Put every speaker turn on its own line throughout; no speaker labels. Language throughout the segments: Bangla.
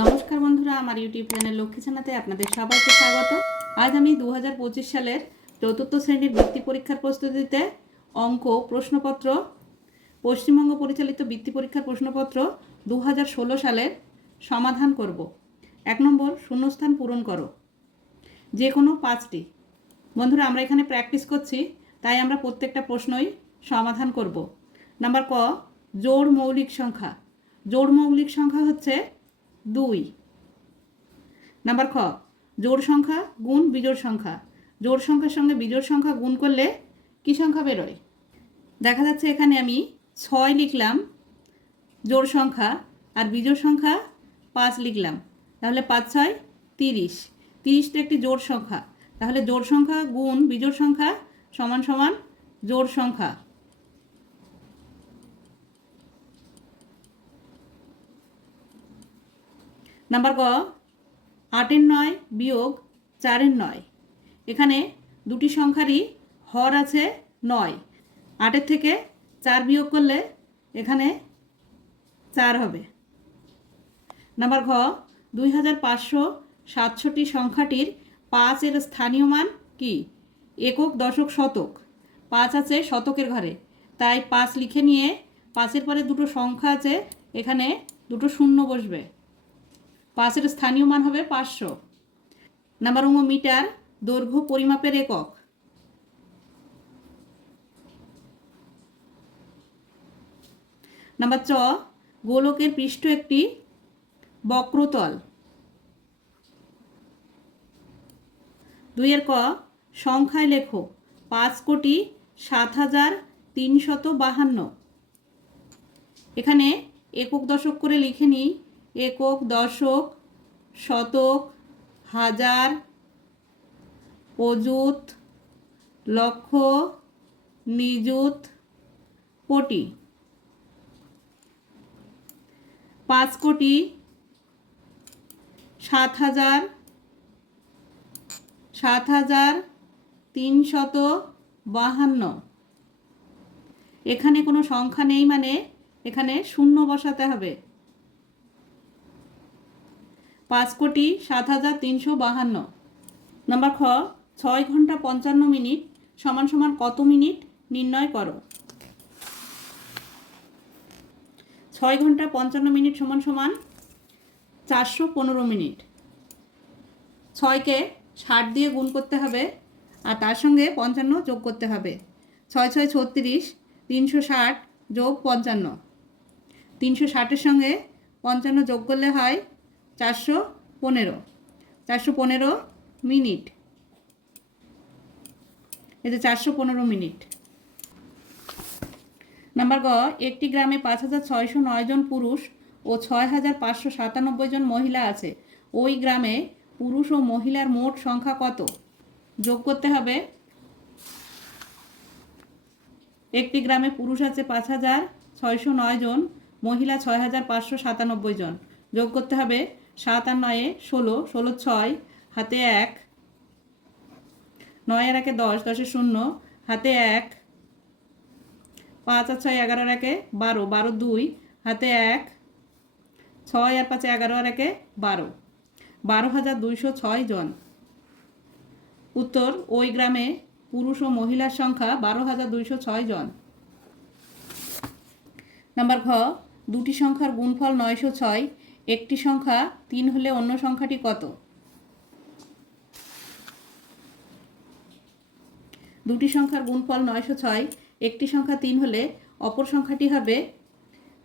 নমস্কার বন্ধুরা, আমার ইউটিউব চ্যানেল লক্ষ্মী ছানাতে আপনাদের সবাইকে স্বাগত। আজ আমি দু হাজার পঁচিশ সালের চতুর্থ শ্রেণির বৃত্তি পরীক্ষার প্রস্তুতিতে অঙ্ক, প্রশ্নপত্র, পশ্চিমবঙ্গ পরিচালিত বৃত্তি পরীক্ষার প্রশ্নপত্র দু হাজার ষোলো সালের সমাধান করব। এক নম্বর, শূন্যস্থান পূরণ করো। যে কোনো পাঁচটি। বন্ধুরা, আমরা এখানে প্র্যাকটিস করছি, তাই আমরা প্রত্যেকটা প্রশ্নই সমাধান করব। নাম্বার ক, জোড় মৌলিক সংখ্যা। জোড় মৌলিক সংখ্যা হচ্ছে দুই। নাম্বার খ, জোড় সংখ্যা গুণ বিজোড় সংখ্যা। জোড় সংখ্যার সঙ্গে বিজোড় সংখ্যা গুণ করলে কী সংখ্যা বেরোয়? দেখা যাচ্ছে এখানে আমি ছয় লিখলাম, জোড় সংখ্যা, আর বিজোড় সংখ্যা পাঁচ লিখলাম। তাহলে পাঁচ, ছয়, তিরিশ। তিরিশটা একটি জোড় সংখ্যা। তাহলে জোড় সংখ্যা গুণ বিজোড় সংখ্যা সমান সমান জোড় সংখ্যা। নাম্বার গ আটের নয় বিয়োগ চারের নয়। এখানে দুটি সংখ্যারই হর আছে নয়। আটের থেকে চার বিয়োগ করলে এখানে চার হবে। নাম্বার ঘ, দুই হাজার পাঁচশো সাতষট্টি সংখ্যাটির পাঁচের স্থানীয় মান কি? একক, দশক, শতক। পাঁচ আছে শতকের ঘরে। তাই পাঁচ লিখে নিয়ে পাঁচের পরে দুটো সংখ্যা আছে, এখানে দুটো শূন্য বসবে। পাঁচের স্থানীয় মান হবে পাঁচশো। নাম্বার উঙ্গ মিটার, দৈর্ঘ্য, পরিমাপের একক। নাম্বার চ গোলকের পৃষ্ঠ একটি বক্রতল। দুইয়ের ক, সংখ্যায় লেখো, পাঁচ কোটি সাত হাজার তিনশত বাহান্ন। এখানে একক দশক করে লিখে নিই একক, দশক, শতক, হাজার, অযুত, লক্ষ, নিযুত, কোটি। পাঁচ কোটি, সাত হাজার সাত হাজার তিনশত বাহান্ন। এখানে কোনো সংখ্যা নেই মানে এখানে শূন্য বসাতে হবে। পাঁচ কোটি সাত হাজার তিনশো বাহান্ন। নাম্বার খ, ছয় ঘণ্টা পঞ্চান্ন মিনিট সমান সমান কত মিনিট নির্ণয় করো? ছয় ঘণ্টা পঞ্চান্ন মিনিট সমান সমান চারশো পনেরো মিনিট। ছয়কে ষাট দিয়ে গুণ করতে হবে আর তার সঙ্গে পঞ্চান্ন যোগ করতে হবে। ছয় ছয় ছত্রিশ, তিনশো ষাট যোগ পঞ্চান্ন। তিনশো ষাটের সঙ্গে পঞ্চান্ন যোগ করলে হয় চারশো পনেরো। চারশো পনেরো মিনিট। এতে চারশো পনেরো মিনিট। নাম্বার গ, একটি গ্রামে পাঁচ হাজার ছয়শো নয় জন পুরুষ ও ছয় হাজার পাঁচশো সাতানব্বই জন মহিলা আছে। ওই গ্রামে পুরুষ ও মহিলার মোট সংখ্যা কত? যোগ করতে হবে। একটি গ্রামে পুরুষ আছে পাঁচ হাজার ছয়শো নয় জন, মহিলা ছয় হাজার পাঁচশো সাতানব্বই জন। যোগ করতে হবে। সাত আর নয়ে, ষোলো ষোলো ছয়, হাতে এক, নয় আর একে দশ দশে শূন্য, হাতে এক, পাঁচ আর ছয় এগারো আর একে বারো বারো দুই, হাতে এক, ছয় আর পাঁচে এগারো আর একে বারো। বারো হাজার দুইশো ছয় জন। উত্তর, ওই গ্রামে পুরুষ ও মহিলার সংখ্যা বারো হাজার দুইশো ছয় জন। নাম্বার ঘ, দুটি সংখ্যার গুণফল নয়শো ছয় একটি সংখ্যা তিন হলে অন্য সংখ্যাটি কত? দুটি সংখ্যার গুণফল নয়শো ছয়, একটি সংখ্যা তিন হলে অপর সংখ্যাটি হবে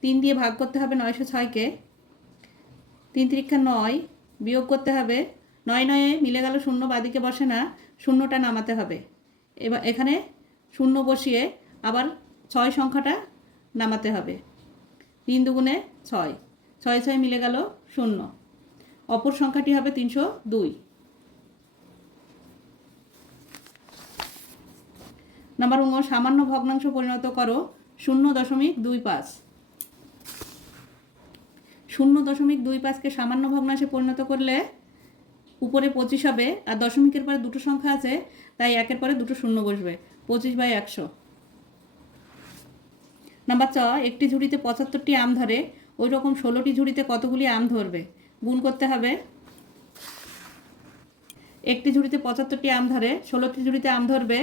তিন দিয়ে ভাগ করতে হবে নয়শো ছয়কে তিন তিরিক্ষা নয় বিয়োগ করতে হবে নয় নয়ে মিলে গেল শূন্য, বাদিকে বসে না, শূন্যটা নামাতে হবে। এবার এখানে শূন্য বসিয়ে আবার ছয় সংখ্যাটা নামাতে হবে। তিন দুগুণে ছয়। ছয় ছয় মিলে গেল শূন্য। অপর সংখ্যাটি হবে তিনশো দুই। নাম্বার উঙ্গ সামান্য ভগ্নাংশ পরিণত করো শূন্য দশমিক দুই পাঁচ। শূন্য দশমিক দুই পাঁচকে সামান্য ভগ্নাংশে পরিণত করলে উপরে পঁচিশ হবে আর দশমিকের পরে দুটো সংখ্যা আছে, তাই একের পরে দুটো শূন্য বসবে, পঁচিশ বাই একশো। নাম্বার চ একটি ঝুড়িতে পঁচাত্তরটি আম ধরে ওই রকম ষোলোটি ঝুড়িতে কতগুলি আম ধরবে? গুণ করতে হবে। একটি ঝুড়িতে পঁচাত্তরটি আম ধরে, ষোলোটি ঝুড়িতে আম ধরবে,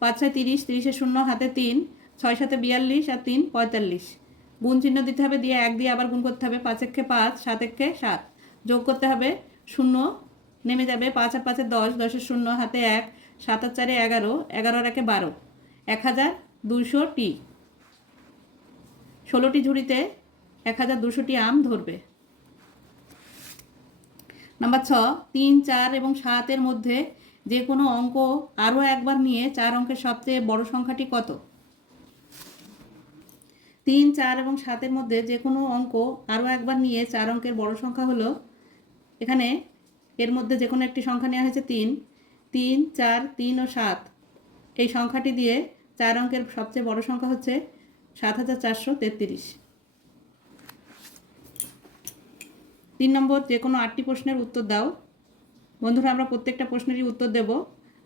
পাঁচ ছয় তিরিশ, তিরিশে শূন্য, হাতে তিন, ছয় সাথে বিয়াল্লিশ আর তিন, পঁয়তাল্লিশ। গুণ চিহ্ন দিতে হবে, দিয়ে এক দিয়ে আবার গুণ করতে হবে, পাঁচ একে পাঁচ, সাত একে সাত। যোগ করতে হবে, শূন্য, নেমে যাবে, পাঁচ আর পাঁচে দশ, দশের শূন্য, হাতে এক, সাত আর চারে এগারো এগারোর একে বারো। এক হাজার দুশো টি। ষোলোটি ঝুড়িতে এক হাজার দুশোটি আম ধরবে। নাম্বার ছ, তিন, চার এবং সাতের মধ্যে যে কোনো অঙ্ক আরও একবার নিয়ে চার অঙ্কের সবচেয়ে বড় সংখ্যাটি কত? তিন, চার এবং সাতের মধ্যে যে কোনো অঙ্ক আরও একবার নিয়ে চার অঙ্কের বড় সংখ্যা হলো, এখানে এর মধ্যে যে কোনো একটি সংখ্যা নেওয়া হয়েছে তিন। তিন, চার, তিন ও সাত, এই সংখ্যাটি দিয়ে চার অঙ্কের সবচেয়ে বড় সংখ্যা হচ্ছে সাত হাজার চারশো তেত্রিশ। তিন নম্বর, যে কোনো আটটি প্রশ্নের উত্তর দাও। বন্ধুরা, আমরা প্রত্যেকটা প্রশ্নেরই উত্তর দেব।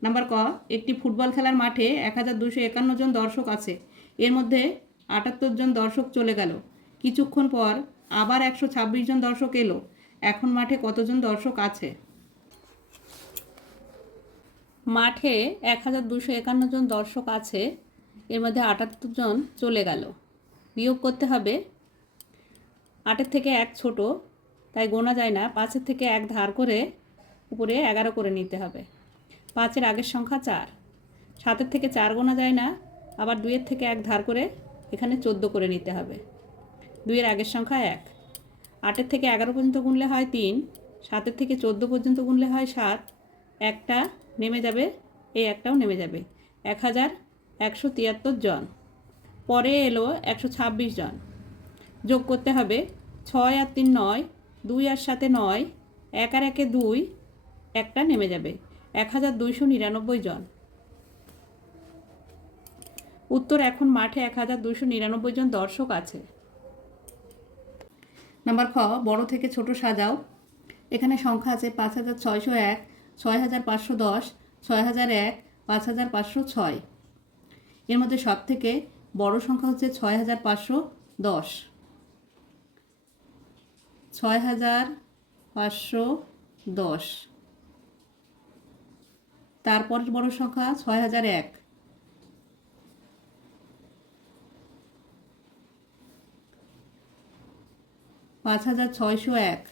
নাম্বার ক, একটি ফুটবল খেলার মাঠে এক হাজার দুশো একান্ন জন দর্শক আছে। এর মধ্যে আটাত্তর জন দর্শক চলে গেল। কিছুক্ষণ পর আবার একশো ছাব্বিশ জন দর্শক এলো। এখন মাঠে কতজন দর্শক আছে? মাঠে এক হাজার দুশো একান্ন জন দর্শক আছে। এর মধ্যে আটাত্তর জন চলে গেল। বিয়োগ করতে হবে। আটের থেকে এক ছোট। তাই গোনা যায় না। পাঁচের থেকে এক ধার করে উপরে এগারো করে নিতে হবে। পাঁচের আগের সংখ্যা চার। সাতের থেকে চার গোনা যায় না, আবার দুইয়ের থেকে এক ধার করে এখানে চোদ্দ করে নিতে হবে। দুইয়ের আগের সংখ্যা এক। আটের থেকে এগারো পর্যন্ত গুনলে হয় তিন, সাতের থেকে চোদ্দ পর্যন্ত গুনলে হয় সাত। একটা নেমে যাবে এই একটাও নেমে যাবে। এক হাজার একশো তিয়াত্তর জন। পরে এলো একশো ছাব্বিশ জন। যোগ করতে হবে ছয় আর তিন নয় দুই আর সাথে নয়, এক আর একে দুই, একটা নেমে যাবে। এক হাজার দুইশো নিরানব্বই জন। উত্তর, এখন মাঠে এক হাজার দুইশো নিরানব্বই জন দর্শক আছে। নাম্বার খ, বড় থেকে ছোট সাজাও। এখানে সংখ্যা আছে পাঁচ হাজার ছয়শো এক, ছয় হাজার পাঁচশো দশ, ছয় হাজার এক, পাঁচ হাজার পাঁচশো ছয়। এর মধ্যে সব থেকে বড় সংখ্যা হচ্ছে ছয় হাজার পাঁচশো দশ। ছয় হাজার পাঁচশো দশ। তারপর বড় সংখ্যা ছয় হাজার এক। পাঁচ হাজার ছয়শো এক।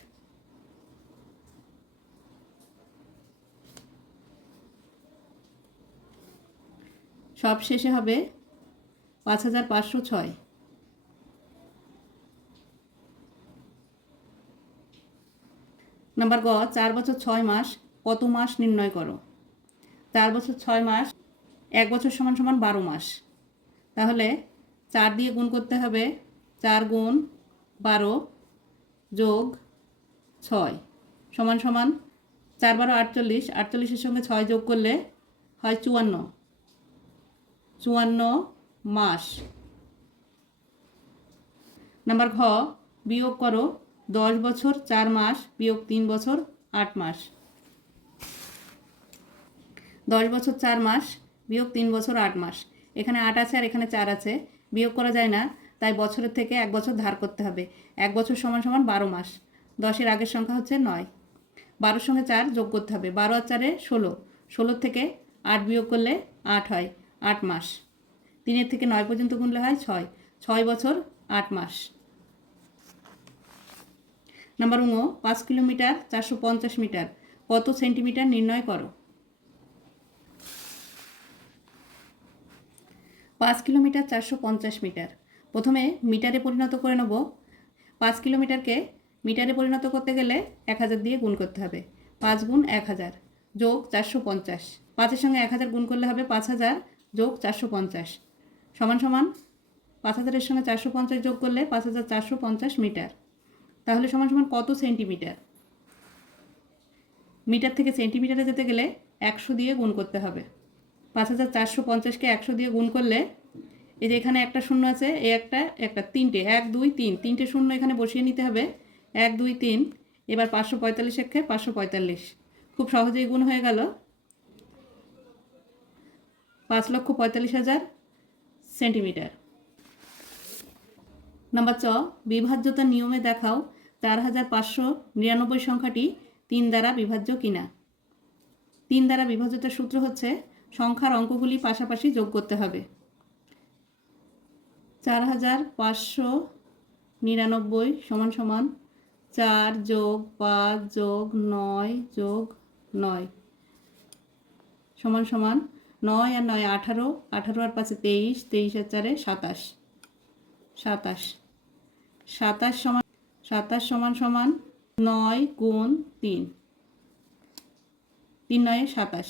সব শেষে হবে পাঁচ হাজার পাঁচশো ছয়। নাম্বার গ, চার বছর ছয় মাস, কত মাস নির্ণয় করো? চার বছর ছয় মাস, এক বছর সমান সমান বারো মাস। তাহলে চার দিয়ে গুণ করতে হবে চার গুণ বারো যোগ ছয়। সমান সমান চার বারো আটচল্লিশ, আটচল্লিশের সঙ্গে ছয় যোগ করলে হয় চুয়ান্ন। চুয়ান্ন মাস। নাম্বার ঘ, বিয়োগ করো দশ বছর, চার মাস, বিয়োগ তিন বছর, আট মাস। দশ বছর, চার মাস, বিয়োগ তিন বছর, আট মাস। এখানে আট আছে আর এখানে চার আছে। বিয়োগ করা যায় না, তাই বছরের থেকে এক বছর ধার করতে হবে। এক বছর সমান সমান বারো মাস। দশের আগের সংখ্যা হচ্ছে নয়। বারোর সঙ্গে চার যোগ করতে হবে। বারো আর চারে ষোলো। ষোলোর থেকে আট বিয়োগ করলে আট হয়, আট মাস। তিনের থেকে নয় পর্যন্ত গুনলে হয় ছয়। ছয় বছর, আট মাস। নাম্বার উঙো পাঁচ কিলোমিটার চারশো পঞ্চাশ মিটার। কত সেন্টিমিটার নির্ণয় করো? পাঁচ কিলোমিটার চারশো পঞ্চাশ মিটার। প্রথমে মিটারে পরিণত করে নেব। পাঁচ কিলোমিটারকে মিটারে পরিণত করতে গেলে এক হাজার দিয়ে গুণ করতে হবে। পাঁচ গুণ এক হাজার যোগ চারশো পঞ্চাশ। পাঁচের সঙ্গে এক হাজার গুণ করলে হবে পাঁচ হাজার যোগ চারশো পঞ্চাশ। সমান সমান পাঁচ হাজারের সঙ্গে চারশো পঞ্চাশ যোগ করলে পাঁচ হাজার চারশো পঞ্চাশ মিটার। তাহলে সমান সমান কত সেন্টিমিটার? মিটার থেকে সেন্টিমিটারে যেতে গেলে একশো দিয়ে গুণ করতে হবে। পাঁচ হাজার চারশো পঞ্চাশকে একশো দিয়ে গুণ করলে এই যে এখানে একটা শূন্য আছে, এ একটা একটা, তিনটে, এক, দুই, তিন। তিনটে শূন্য এখানে বসিয়ে নিতে হবে। এক, দুই, তিন। এবার পাঁচশো পঁয়তাল্লিশ একে পাঁচশো পঁয়তাল্লিশ। খুব সহজেই গুণ হয়ে গেল। পাঁচ লক্ষ পঁয়তাল্লিশ হাজার সেন্টিমিটার। নাম্বার চ বিভাজ্যতার নিয়মে দেখাও চার হাজার পাঁচশো নিরানব্বই সংখ্যাটি তিন দ্বারা বিভাজ্য কিনা। তিন দ্বারা বিভাজ্যতার সূত্র হচ্ছে সংখ্যার অঙ্কগুলি পাশাপাশি যোগ করতে হবে। চার হাজার পাঁচশো নিরানব্বই সমান সমান চার যোগ পাঁচ যোগ নয় যোগ নয় সমান সমান নয় আর নয় আঠারো আঠারো আর পাঁচে তেইশ তেইশ আর চারে সাতাশ সাতাশ। সাতাশ সমান সাতাশ সমান সমান নয় গুণ তিন। তিন নয়, সাতাশ।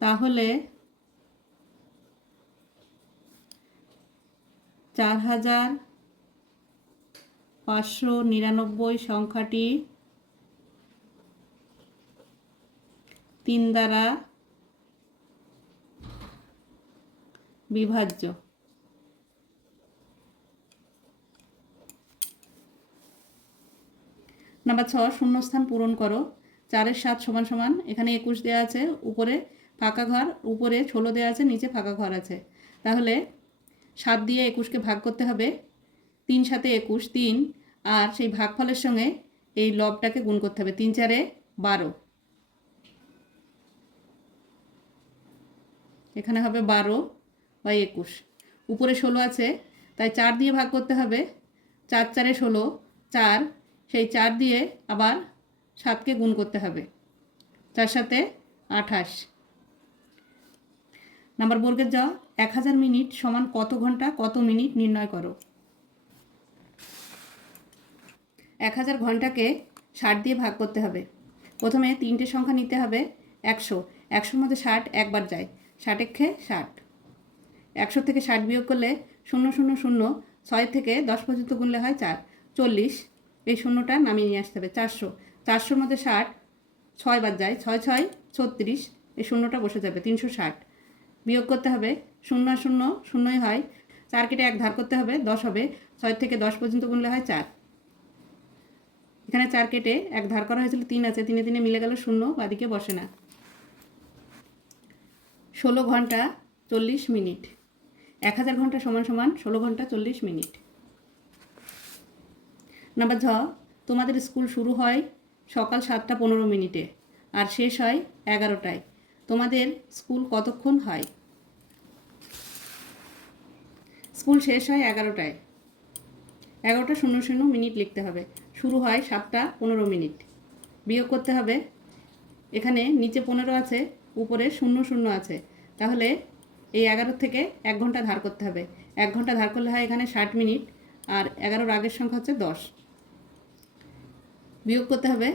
তাহলে চার হাজার পাঁচশো নিরানব্বই সংখ্যাটি তিন দ্বারা বিভাজ্য। নাম্বার ছ, শূন্যস্থান পূরণ করো। চারের সাত সমান সমান, এখানে একুশ দেওয়া আছে, উপরে ফাঁকা ঘর, উপরে ষোলো দেওয়া আছে, নিচে ফাঁকা ঘর আছে। তাহলে সাত দিয়ে একুশকে ভাগ করতে হবে। তিন সাথে একুশ, তিন, আর সেই ভাগফলের সঙ্গে এই লবটাকে গুণ করতে হবে। তিন চারে বারো। এখানে হবে বারো বা একুশ। উপরে ষোলো আছে, তাই চার দিয়ে ভাগ করতে হবে। চার চারে ষোলো, চার সেই চার দিয়ে আবার সাতকে গুণ করতে হবে। চার সাথে আঠাশ। নাম্বার বর্গের যাওয়া এক হাজার মিনিট সমান কত ঘণ্টা, কত মিনিট নির্ণয় করো? এক হাজার ঘন্টাকে ষাট দিয়ে ভাগ করতে হবে। প্রথমে তিনটে সংখ্যা নিতে হবে একশো। একশোর মধ্যে ষাট একবার যায়। ষাট এক্ষে ষাট। একশো থেকে ষাট বিয়োগ করলে শূন্য শূন্য শূন্য, ছয় থেকে দশ পর্যন্ত গুনলে হয় চার। চল্লিশ এই শূন্যটা নামিয়ে নিয়ে আসতে হবে। চারশো। চারশোর মধ্যে ষাট, ছয় বাদ যায়, ছয় ছয়, ছত্রিশ, এই শূন্যটা বসে যাবে, তিনশো ষাট। বিয়োগ করতে হবে, শূন্য শূন্য, শূন্যই হয়। চার কেটে এক ধার করতে হবে, দশ হবে, ছয় থেকে দশ পর্যন্ত গুনলে হয় চার। এখানে চার কেটে এক ধার করা হয়েছিল, তিন আছে, তিনে তিনে মিলে গেল শূন্য, বাদিকে বসে না। ষোলো ঘণ্টা চল্লিশ মিনিট। এক হাজার ঘণ্টা সমান সমান ষোলো ঘণ্টা চল্লিশ মিনিট। নাম্বার ঝ, তোমাদের স্কুল শুরু হয় সকাল সাতটা পনেরো মিনিটে আর শেষ হয় এগারোটায়। তোমাদের স্কুল কতক্ষণ হয়? স্কুল শেষ হয় এগারোটায়। এগারোটা শূন্য শূন্য মিনিট লিখতে হবে। শুরু হয় সাতটা পনেরো মিনিট। বিয়োগ করতে হবে। এখানে নিচে পনেরো আছে, উপরে শূন্য শূন্য আছে। তাহলে এই এগারো থেকে এক ঘণ্টা ধার করতে হবে। এক ঘণ্টা ধার করলে হয় এখানে ষাট মিনিট আর এগারোর আগের সংখ্যা হচ্ছে দশ। বিয়োগ করতে হবে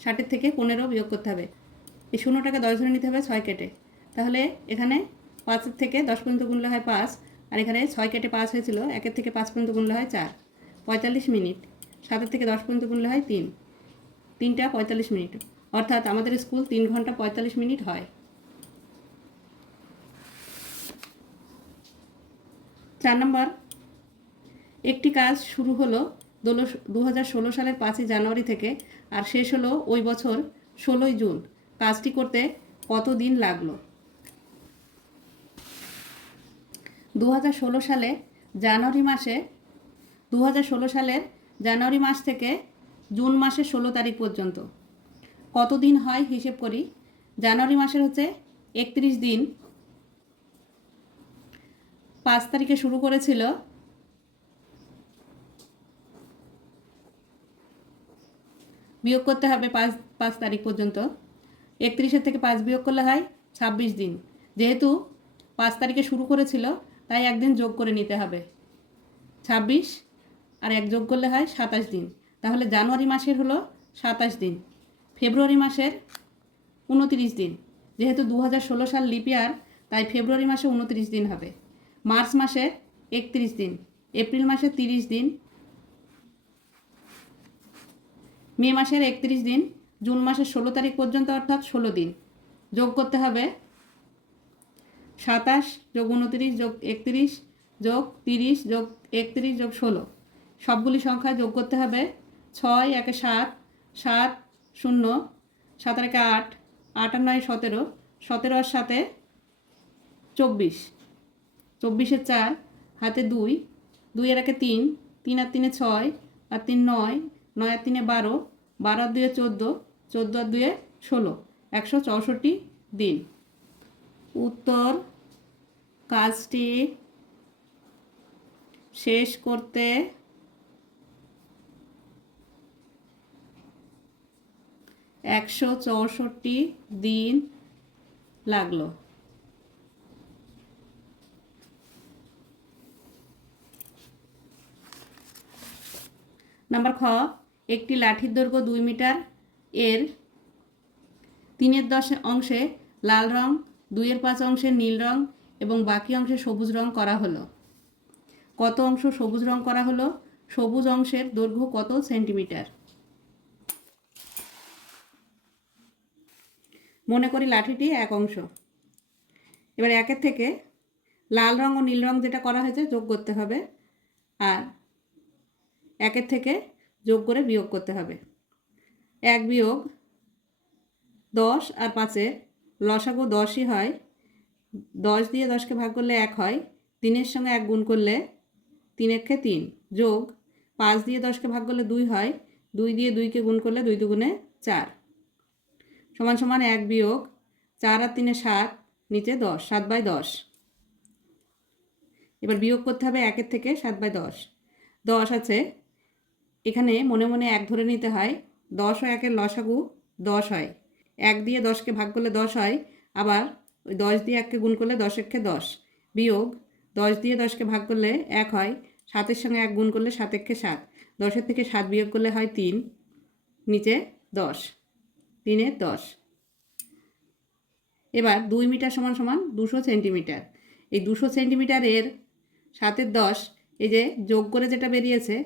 ষাটের থেকে পনেরো বিয়োগ করতে হবে। এই শূন্যটাকে দশ ধরে নিতে হবে ছয় কেটে। তাহলে এখানে পাঁচের থেকে দশ পর্যন্ত গুনলে হয় পাঁচ, আর এখানে ছয় কেটে পাঁচ হয়েছিল, একের থেকে পাঁচ পর্যন্ত গুনলে হয় চার। পঁয়তাল্লিশ মিনিট, সাতের থেকে দশ পর্যন্ত গুনলে হয় তিন। তিনটা পঁয়তাল্লিশ মিনিট। অর্থাৎ আমাদের স্কুল তিন ঘণ্টা পঁয়তাল্লিশ মিনিট হয়। চার নম্বর, একটি কাজ শুরু হলো দু হাজার ষোলো সালের পাঁচই জানুয়ারি থেকে, আর শেষ হলো ওই বছর ষোলোই জুন। কাজটি করতে কত দিন লাগল? দু হাজার ষোলো সালে জানুয়ারি মাসে দু হাজার ষোলো সালের জানুয়ারি মাস থেকে জুন মাসের ষোলো তারিখ পর্যন্ত। কত দিন হয় হিসেব করি? জানুয়ারি মাসের হচ্ছে একত্রিশ দিন। পাঁচ তারিখে শুরু করেছিল বিয়োগ করতে হবে পাঁচ পাঁচ তারিখ পর্যন্ত। একত্রিশের থেকে পাঁচ বিয়োগ করলে হয় ছাব্বিশ দিন। যেহেতু পাঁচ তারিখে শুরু করেছিল, তাই একদিন যোগ করে নিতে হবে। ছাব্বিশ আর এক যোগ করলে হয় সাতাশ দিন। তাহলে জানুয়ারি মাসের হলো সাতাশ দিন। ফেব্রুয়ারি মাসের উনতিরিশ দিন। যেহেতু দু হাজার ষোলো সাল লিপিয়ার তাই ফেব্রুয়ারি মাসে উনত্রিশ দিন হবে। মার্চ মাসে একত্রিশ দিন। এপ্রিল মাসে তিরিশ দিন। মে মাসের একত্রিশ দিন, জুন মাসের ষোলো তারিখ পর্যন্ত অর্থাৎ ষোলো দিন। যোগ করতে হবে সাতাশ যোগ উনতিরিশ যোগ একত্রিশ যোগ তিরিশ যোগ একত্রিশ যোগ ষোলো। সবগুলি সংখ্যা যোগ করতে হবে ছয় একে সাত সাত শূন্য, সাত একে আট আট আর নয় সতেরো সতেরো আর সাথে চব্বিশ। চব্বিশে চার, হাতে দুই দুই আর একে তিন তিন আর তিনে ছয়, আর তিন নয় নয় তিনে বারো বারো দুয়ে চোদ্দ চোদ্দ দুয়ে ষোলো, একশো চৌষট্টি দিন। উত্তর কাজটি শেষ করতে একশো চৌষট্টি দিন লাগল। নাম্বার খ একটি লাঠির দৈর্ঘ্য দুই মিটার, এর তিনের দশ অংশে লাল রং, দুইয়ের পাঁচ অংশে নীল রং এবং বাকি অংশে সবুজ রং করা হলো। কত অংশ সবুজ রং করা হলো? সবুজ অংশের দৈর্ঘ্য কত সেন্টিমিটার? মনে করি লাঠিটি এক অংশ। এবার একের থেকে লাল রং ও নীল রং যেটা করা হয়েছে যোগ করতে হবে। আর একের থেকে যোগ করে বিয়োগ করতে হবে। এক বিয়োগ দশ আর পাঁচের লসাগু দশই হয়। দশ দিয়ে দশকে ভাগ করলে এক হয়। তিনের সঙ্গে এক গুণ করলে তিন একে তিন। যোগ পাঁচ দিয়ে দশকে ভাগ করলে দুই হয়। দুই দিয়ে দুইকে গুণ করলে দুই দুগুণে চার। সমান সমান এক বিয়োগ চার আর তিনে সাত, নিচে দশ, সাত বাই দশ। এবার বিয়োগ করতে হবে একের থেকে সাত বাই দশ। দশ আছে এখানে মনে মনে এক ধরে নিতে হয়, দশ ও একের লসাগু দশ হয়। এক দিয়ে দশকে ভাগ করলে দশ হয়, আবার ওই দশ দিয়ে এককে গুণ করলে দশ দশ। বিয়োগ দশ দিয়ে দশকে ভাগ করলে এক হয়, সাতের সঙ্গে এক গুণ করলে সাত একে সাত। দশের থেকে সাত বিয়োগ করলে হয় তিন, নিচে দশ, তিনে দশ। এবার দুই মিটার সমান সমান দুশো সেন্টিমিটার। এই দুশো সেন্টিমিটারের সাতের দশ, এই যে যোগ করে যেটা বেরিয়েছে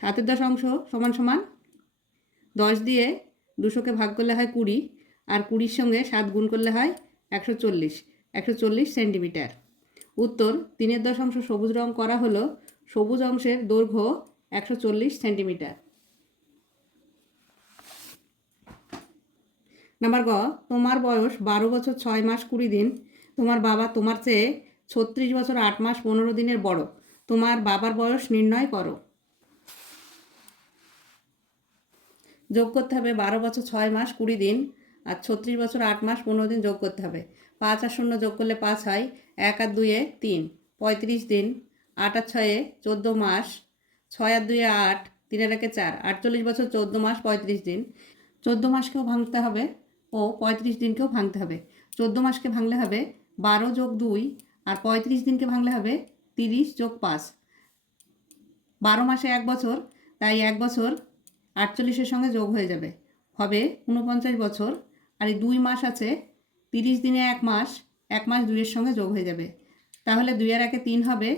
সাতের দশ অংশ সমান সমান দশ দিয়ে দুশোকে ভাগ করলে হয় কুড়ি, আর কুড়ির সঙ্গে সাত গুণ করলে হয় একশো চল্লিশ একশো চল্লিশ সেন্টিমিটার। উত্তর, তিনের দশ অংশ সবুজ রং করা হলো, সবুজ অংশের দৈর্ঘ্য একশো চল্লিশ সেন্টিমিটার। নাম্বার গ, তোমার বয়স বারো বছর ছয় মাস কুড়ি দিন, তোমার বাবা তোমার চেয়ে ছত্রিশ বছর আট মাস পনেরো দিনের বড়, তোমার বাবার বয়স নির্ণয় করো। যোগ করতে হবে বারো বছর ছয় মাস কুড়ি দিন আর ছত্রিশ বছর আট মাস পনেরো দিন যোগ করতে হবে। পাঁচ আর শূন্য যোগ করলে পাঁচ হয়, এক আর দুয়ে তিন, পঁয়ত্রিশ দিন, আট আর ছয়ে চোদ্দ মাস, ছয় আর দুয়ে আট তিনের একে চার, আটচল্লিশ বছর চোদ্দ মাস, পঁয়ত্রিশ দিন। চোদ্দ মাসকেও ভাঙতে হবে ও পঁয়ত্রিশ দিনকেও ভাঙতে হবে। চোদ্দ মাসকে ভাঙলে হবে বারো যোগ দুই আর পঁয়ত্রিশ দিনকে ভাঙলে হবে তিরিশ যোগ পাঁচ। বারো মাসে এক বছর, তাই এক বছর আটচল্লিশের সঙ্গে যোগ হয়ে যাবে। হবে উনপঞ্চাশ বছর। আর এই দুই মাস আছে, তিরিশ দিনে এক মাস এক মাস দুইয়ের সঙ্গে যোগ হয়ে যাবে। তাহলে দুইয়ের একে তিন হবে।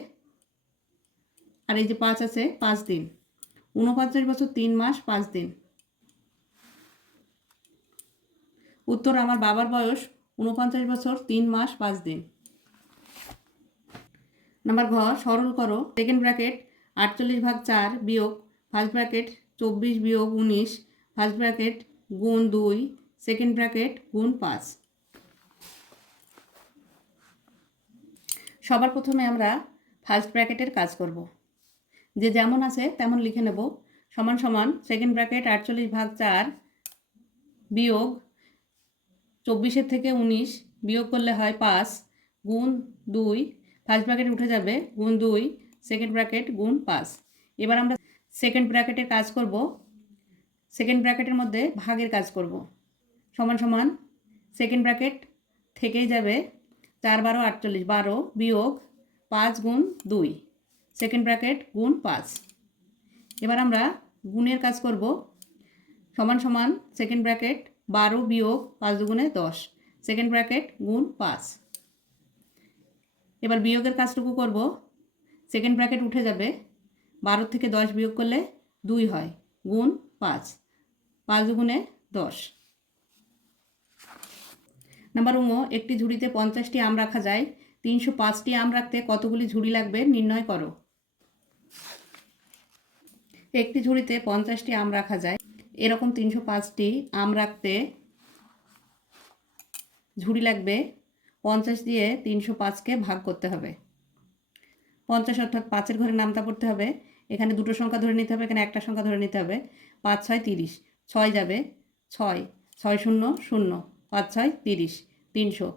আর এই যে পাঁচ আছে, পাঁচ দিন। উনপঞ্চাশ বছর, তিন মাস, পাঁচ দিন। উত্তর, আমার বাবার বয়স উনপঞ্চাশ বছর, তিন মাস, পাঁচ দিন। নাম্বার ঘ, সরল করো। সেকেন্ড ব্র্যাকেট আটচল্লিশ ভাগ চার বিয়োগ ফার্স্ট ব্র্যাকেট চব্বিশ বিয়োগ উনিশ ফার্স্ট ব্র্যাকেট গুণ দুই সেকেন্ড ব্র্যাকেট গুণ পাঁচ। সবার প্রথমে আমরা ফার্স্ট ব্র্যাকেটের কাজ করব। যে যেমন আছে তেমন লিখে নেব। সমান সমান সেকেন্ড ব্র্যাকেট আটচল্লিশ ভাগ চার বিয়োগ চব্বিশের থেকে উনিশ বিয়োগ করলে হয় পাঁচ গুণ দুই। ফার্স্ট ব্র্যাকেট উঠে যাবে গুণ দুই সেকেন্ড ব্র্যাকেট গুণ পাঁচ। এবার আমরা সেকেন্ড ব্র্যাকেটের কাজ করব। সেকেন্ড ব্র্যাকেটের মধ্যে ভাগের কাজ করব। সমান সমান সেকেন্ড ব্র্যাকেট থেকেই যাবে চার বারো আটচল্লিশ, বারো বিয়োগ পাঁচ গুণ দুই সেকেন্ড ব্র্যাকেট গুণ পাঁচ। এবার আমরা গুণের কাজ করব। সমান সমান সেকেন্ড ব্র্যাকেট বারো বিয়োগ পাঁচ দুগুণে দশ সেকেন্ড ব্র্যাকেট গুণ পাঁচ। এবার বিয়োগের কাজটুকু করব। সেকেন্ড ব্র্যাকেট উঠে যাবে বারো থেকে দশ বিয়োগ করলে দুই হয়। গুণ পাঁচ। পাঁচ গুণে দশ। নাম্বার উমো, একটি ঝুড়িতে পঞ্চাশটি আম রাখা যায়। তিনশো পাঁচটি আম রাখতে কতগুলি ঝুড়ি লাগবে নির্ণয় করো। একটি ঝুড়িতে পঞ্চাশটি আম রাখা যায়। এরকম তিনশো পাঁচটি আম রাখতে ঝুড়ি লাগবে। পঞ্চাশ দিয়ে তিনশো পাঁচকে ভাগ করতে হবে। পঞ্চাশ অর্থাৎ পাঁচের ঘরে নামতা পড়তে হবে। এখানে দুটো সংখ্যা ধরে নিতে হবে, এখানে একটা সংখ্যা ধরে নিতে হবে। পাঁচ, ছয়, তিরিশ। ছয় যাবে ছয়। ছয় শূন্য শূন্য। পাঁচ, ছয়, তিরিশ। তিনশো।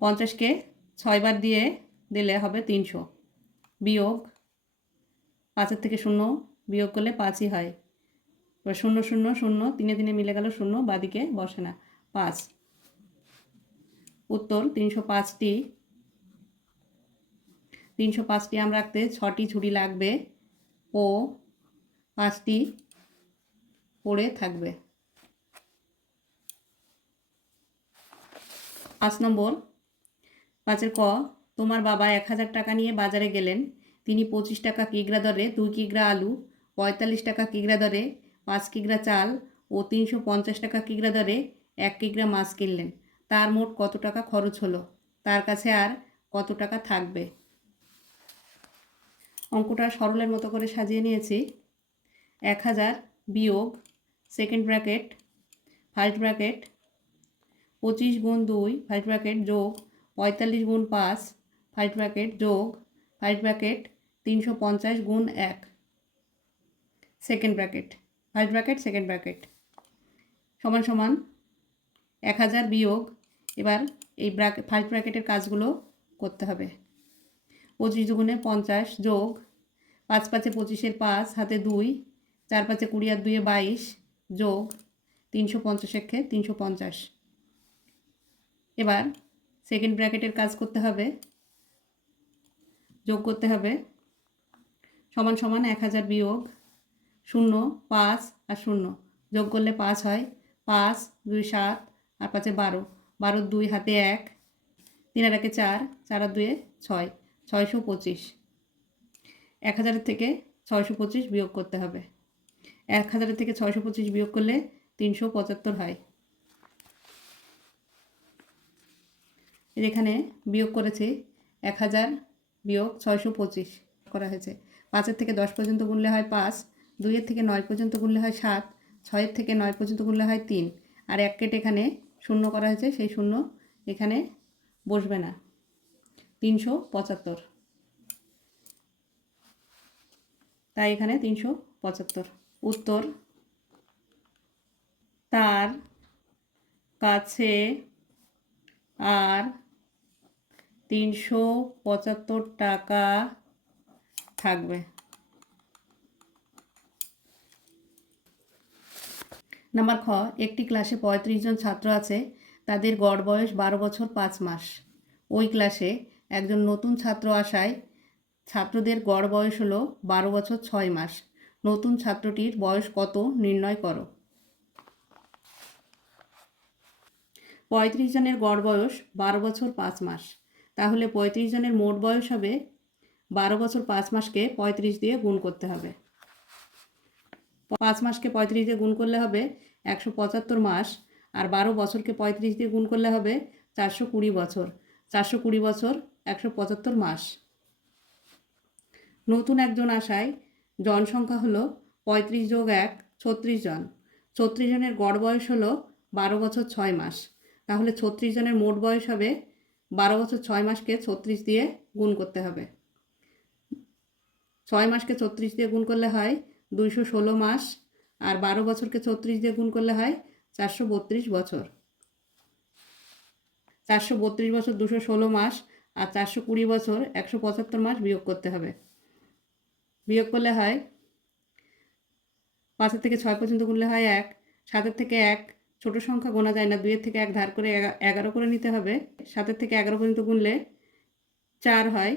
পঞ্চাশকে ছয়বার দিয়ে দিলে হবে তিনশো। বিয়োগ পাঁচের থেকে শূন্য বিয়োগ করলে পাঁচই হয়। এবার শূন্য শূন্য শূন্য তিনে দিনে মিলে গেল শূন্য, বাদিকে বসে না। পাঁচ। উত্তর তিনশো পাঁচটি। তিনশো পাঁচটি আম রাখতে ছটি ঝুড়ি লাগবে। ও পাঁচটি পড়ে থাকবে। পাঁচ নম্বর, পাঁচের ক, তোমার বাবা এক হাজার টাকা নিয়ে বাজারে গেলেন। তিনি পঁচিশ টাকা কিগ্রা দরে, দুই কিগ্রা আলু, পঁয়তাল্লিশ টাকা কিগ্রা দরে, পাঁচ কিগ্রা চাল ও তিনশো পঞ্চাশ টাকা কিগ্রা দরে এক কিগ্রা মাছ কিনলেন। তার মোট কত টাকা খরচ হলো? তার কাছে আর কত টাকা থাকবে? অঙ্কটা সরলের মতো করে সাজিয়ে নিয়েছি। এক হাজার বিয়োগ সেকেন্ড ব্র্যাকেট ফার্স্ট ব্র্যাকেট পঁচিশ গুণ দুই ফার্স্ট ব্র্যাকেট যোগ পঁয়তাল্লিশ গুণ পাঁচ ফার্স্ট ব্র্যাকেট যোগ ফার্স্ট ব্র্যাকেট তিনশো পঞ্চাশ গুণ এক। Second bracket first bracket second bracket সমান সমান এক হাজার বিয়োগ এবার এই ব্র্যাকেট ফার্স্ট ব্র্যাকেটের কাজগুলো করতে হবে। পঁচিশ দুগুণে পঞ্চাশ যোগ পাঁচ পাঁচে পঁচিশের পাঁচ, হাতে দুই, চার পাঁচে কুড়ি আর দুয়ে বাইশ যোগ তিনশো পঞ্চাশ একে তিনশো পঞ্চাশ। এবার সেকেন্ড ব্র্যাকেটের কাজ করতে হবে। যোগ করতে হবে। সমান সমান এক হাজার বিয়োগ শূন্য, পাঁচ আর শূন্য। যোগ করলে পাঁচ হয়। পাঁচ, দুই, সাত আর পাঁচে বারো। বারো, দুই, হাতে এক। তিন আর একে চার চার আর দুয়ে ছয়। ছয়শো পঁচিশ। এক হাজারের থেকে ছয়শো পঁচিশ বিয়োগ করতে হবে। এক হাজারের থেকে ছয়শো পঁচিশ বিয়োগ করলে তিনশো পঁচাত্তর হয়। এখানে বিয়োগ করেছি, এক হাজার বিয়োগ ছয়শো পঁচিশ করা হয়েছে। পাঁচের থেকে দশ পর্যন্ত গুনলে হয় পাঁচ, দুইয়ের থেকে নয় পর্যন্ত গুনলে হয় সাত, ছয়ের থেকে নয় পর্যন্ত গুনলে হয় তিন। আর এক কেটে এখানে শূন্য করা হয়েছে, সেই শূন্য এখানে বসবে না। তিনশো পঁচাত্তর। তাই এখানে তিনশো পঁচাত্তর। উত্তর। তার কাছে আর তিনশো পঁচাত্তর টাকা থাকবে। নাম্বার খ, একটি ক্লাসে পঁয়ত্রিশ জন ছাত্র আছে, তাদের গড় বয়স বারো বছর পাঁচ মাস। ওই ক্লাসে একজন নতুন ছাত্র আসায় ছাত্রদের গড় বয়স হলো বারো বছর ছয় মাস। নতুন ছাত্রটির বয়স কত নির্ণয় করো। পঁয়ত্রিশ জনের গড় বয়স বারো বছর পাঁচ মাস। তাহলে পঁয়ত্রিশ জনের মোট বয়স হবে বারো বছর পাঁচ মাসকে পঁয়ত্রিশ দিয়ে গুণ করতে হবে। পাঁচ মাসকে পঁয়ত্রিশ দিয়ে গুণ করলে হবে একশো পঁচাত্তর মাস আর বারো বছরকে পঁয়ত্রিশ দিয়ে গুণ করলে হবে চারশো কুড়ি বছর। চারশো কুড়ি বছর একশো পঁচাত্তর মাস। নতুন একজন আসায় জনসংখ্যা হলো পঁয়ত্রিশ যোগ এক, ছত্রিশ জন। ছত্রিশ জনের গড় বয়স হলো বারো বছর ছয় মাস। তাহলে ছত্রিশ জনের মোট বয়স হবে বারো বছর ছয় মাসকে ছত্রিশ দিয়ে গুণ করতে হবে। ছয় মাসকে ছত্রিশ দিয়ে গুণ করলে হয় দুইশো ষোলো মাস আর বারো বছরকে ছত্রিশ দিয়ে গুণ করলে হয় চারশো বত্রিশ বছর। চারশো বত্রিশ বছর দুশো ষোলো মাস আর চারশো কুড়ি বছর একশো পঁচাত্তর মাস বিয়োগ করতে হবে। বিয়োগ করলে হয় পাঁচের থেকে ছয় পর্যন্ত গুনলে হয় এক, সাতের থেকে এক, ছোট সংখ্যা গোনা যায় না, দুইয়ের থেকে এক ধার করে এগা- এগারো করে নিতে হবে। সাতের থেকে এগারো পর্যন্ত গুনলে চার হয়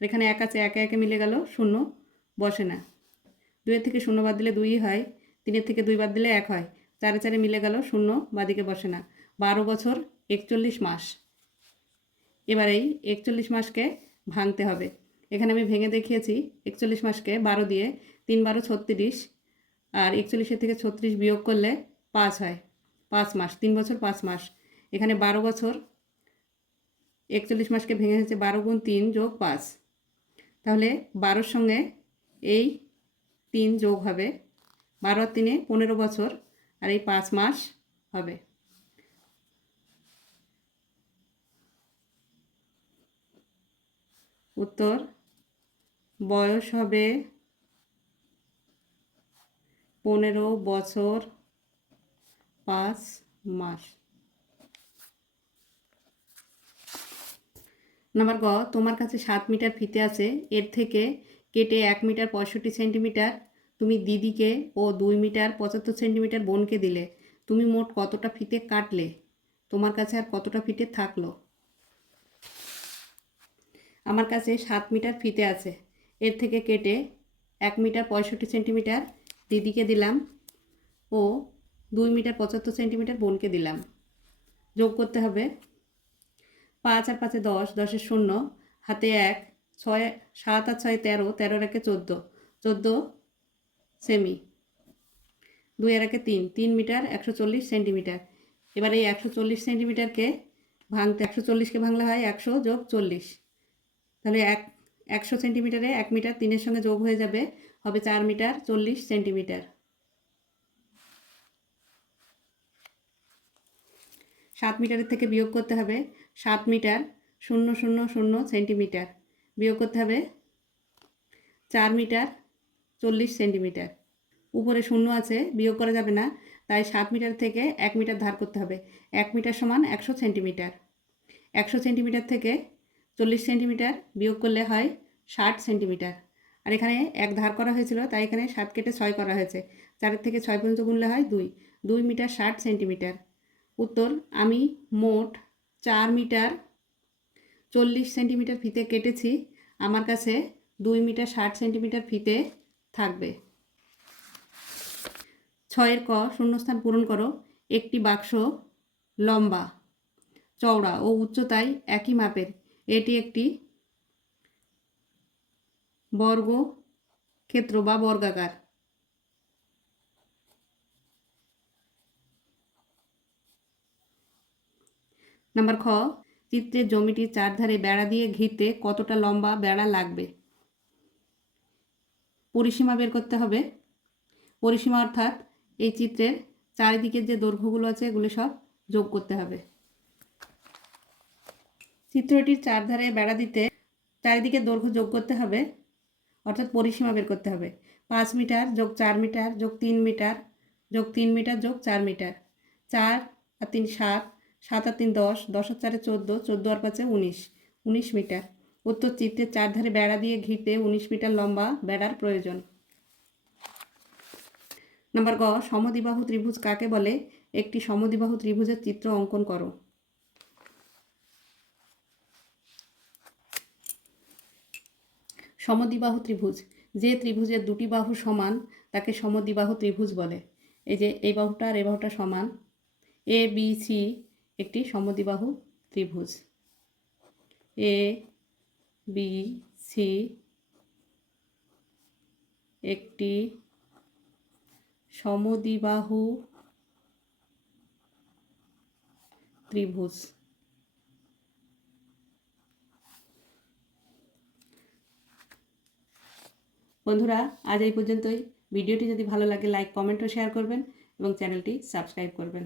এখানে এক আছে, একে একে মিলে গেল শূন্য, বসে না। দুইয়ের থেকে শূন্য বাদ দিলে দুই হয়, তিনের থেকে দুই বাদ দিলে এক হয়, চারে চারে মিলে গেল শূন্য, বাদিকে বসে না। বারো বছর একচল্লিশ মাস। এবার এই একচল্লিশ মাসকে ভাঙতে হবে। এখানে আমি ভেঙে দেখিয়েছি, একচল্লিশ মাসকে বারো দিয়ে তিন বারো ছত্রিশ আর একচল্লিশের থেকে ছত্রিশ বিয়োগ করলে পাঁচ হয়, পাঁচ মাস, তিন বছর পাঁচ মাস। এখানে বারো বছর, একচল্লিশ মাসকে ভেঙে হয়েছে বারো গুণ তিন যোগ পাঁচ। তাহলে বারোর সঙ্গে এই তিন যোগ হবে, বারো তিনে পনেরো বছর আর এই পাঁচ মাস হবে। উত্তর, বয়স হবে পনেরো বছর পাঁচ মাস। নাম্বার গ, তোমার কাছে সাত মিটার ফিতে আছে, এর থেকে কেটে এক মিটার পঁয়ষট্টি সেন্টিমিটার তুমি দিদিকে ও দুই মিটার পঁচাত্তর সেন্টিমিটার বোনকে দিলে, তুমি মোট কতটা ফিতে কাটলে? তোমার কাছে আর কতটা ফিতে থাকল? আমার কাছে সাত মিটার ফিতে আছে। এর থেকে কেটে এক মিটার পঁয়ষট্টি সেন্টিমিটার দিদিকে দিলাম ও দুই মিটার পঁচাত্তর সেন্টিমিটার বোনকে দিলাম। যোগ করতে হবে পাঁচ আর পাঁচে দশ, দশের শূন্য, হাতে এক, ছয়, সাত আর ছয় তেরো তেরো একে চোদ্দ চোদ্দ সেমি, দুই আর একে তিন তিন মিটার একশো চল্লিশ সেন্টিমিটার। এবার এই একশো চল্লিশ সেন্টিমিটারকে ভাঙতে, একশো চল্লিশকে ভাঙলে হয় একশো যোগ চল্লিশ। তাহলে এক, একশো সেন্টিমিটারে এক মিটার তিনের সঙ্গে যোগ হয়ে যাবে, হবে চার মিটার চল্লিশ সেন্টিমিটার। সাত মিটারের থেকে বিয়োগ করতে হবে, সাত মিটার শূন্য শূন্য শূন্য সেন্টিমিটার। বিয়োগ করতে হবে চার মিটার চল্লিশ সেন্টিমিটার। উপরে শূন্য আছে, বিয়োগ করা যাবে না, তাই সাত মিটার থেকে এক মিটার ধার করতে হবে। এক মিটার সমান একশো সেন্টিমিটার। একশো সেন্টিমিটার থেকে চল্লিশ সেন্টিমিটার বিয়োগ করলে হয় ষাট সেন্টিমিটার। আর এখানে এক ধার করা হয়েছিল, তাই এখানে সাত কেটে ছয় করা হয়েছে। চারের থেকে ছয় পর্যন্ত গুনলে হয় দুই। দুই মিটার ষাট সেন্টিমিটার। উত্তর, আমি মোট চার মিটার চল্লিশ সেন্টিমিটার ফিতে কেটেছি। আমার কাছে দুই মিটার ষাট সেন্টিমিটার ফিতে থাকবে। ছয়ের ক শূন্যস্থান পূরণ করো। একটি বাক্স লম্বা, চওড়া ও উচ্চতায় একই মাপের। এটি একটি বর্গ ক্ষেত্র বা বর্গাকার। নাম্বার খ চিত্রের জমিটির চারধারে বেড়া দিয়ে ঘিরতে কতটা লম্বা বেড়া লাগবে? পরিসীমা বের করতে হবে। পরিসীমা অর্থাৎ এই চিত্রের চারিদিকের যে দৈর্ঘ্যগুলো আছে, এগুলো সব যোগ করতে হবে। চিত্রটির চারধারে বেড়া দিতে চারিদিকে দৈর্ঘ্য যোগ করতে হবে, অর্থাৎ পরিসীমা বের করতে হবে। পাঁচ মিটার যোগ চার মিটার যোগ তিন মিটার যোগ তিন মিটার যোগ চার মিটার। চার আর তিন সাত সাত আর তিন দশ দশ আর চারে চোদ্দ চোদ্দ আর পাঁচে উনিশ উনিশ মিটার। উত্তর চিত্রের চারধারে বেড়া দিয়ে ঘিরতে উনিশ মিটার লম্বা বেড়ার প্রয়োজন। নাম্বার গ সমদ্বিবাহু ত্রিভুজ কাকে বলে? একটি সমদ্বিবাহু ত্রিভুজের চিত্র অঙ্কন করো। সমদ্বিবাহু ত্রিভুজ। যে ত্রিভুজের দুটি বাহু সমান, তাকে সমদ্বিবাহু ত্রিভুজ বলে। এই যে, এই বাহুটা আর এই বাহুটা সমান, এ, বি, সি একটি সমদ্বিবাহু ত্রিভুজ। এ, বি, সি একটি সমদ্বিবাহু ত্রিভুজ। বন্ধুরা, আজ এই পর্যন্তই। ভিডিওটি যদি ভালো লাগে লাইক কমেন্ট ও শেয়ার করবেন এবং চ্যানেলটি সাবস্ক্রাইব করবেন।